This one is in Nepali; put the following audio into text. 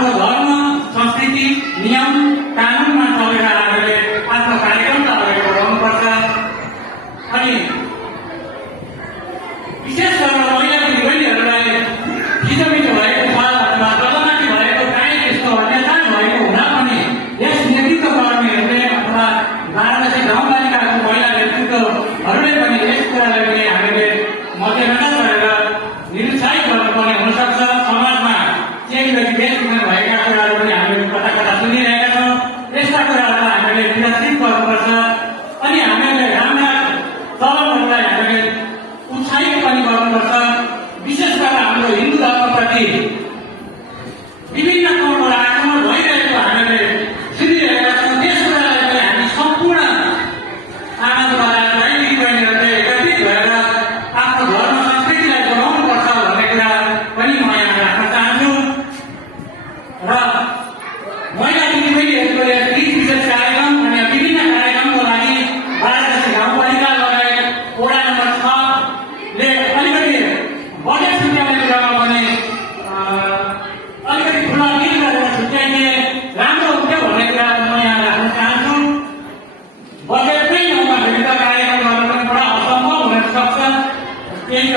हाम्रो धर्म संस्कृति नियम कानुनमा चलेर हामीले आफ्नो कार्यक्रम त अगाडि बढाउनुपर्छ। अनि विशेष गरेर महिला दिदीबहिनीहरूलाई हिजोमिजो भएको छ अथवा तलमाथि भएको काहीँ त्यस्तो अत्याचार भएको हुँदा पनि यस नेतृत्व कर्मीहरूले अथवा वाराणसी गाउँपालिकाको महिला नेतृत्वहरूले पनि यस कुरालाई पनि हामीले मध्यनजर गरेर निरुत्साहित गर्नुपर्ने हुनसक्छ। समाजमा चेलीबेटी बेचबिखन भएका कुराहरू पनि हामीले कता कता सुनिरहेका छौँ। यस्ता कुराहरूलाई हामीले निरसित गर्नुपर्छ। अनि हामीले राम्रा चलनहरूलाई हामीले उत्साहित पनि गर्नुपर्छ। विशेष गरेर हाम्रो हिन्दू धर्मप्रति विभिन्न ठाउँबाट आक्रमण भइरहेको हामीले सुनिरहेका छौँ। त्यस कुरालाई पनि हामी सम्पूर्ण आनन्दवाला दिदीबहिनीहरूले एकत्रित भएर आफ्नो धर्म संस्कृतिलाई बढाउनुपर्छ भन्ने कुरा पनि म यहाँ राख्न चाहन्छु। र महिला दिदीबहिनीहरूको यस विशेष कार्यक्रम अनि विभिन्न कार्यक्रमको लागि वाराणसी गाउँपालिका लगायत वडा नम्बर 6 ले अलिकति बजेट छुट्याउने कुरामा पनि अलिकति खुला दिल गरेर छुट्याइदिए राम्रो हुन्थ्यो भन्ने कुरा म यहाँ राख्न चाहन्छु। बजेट नै नहुँदाखेरि त कार्यक्रम गर्न पनि बडा असम्भव हुन सक्छ। त्यही त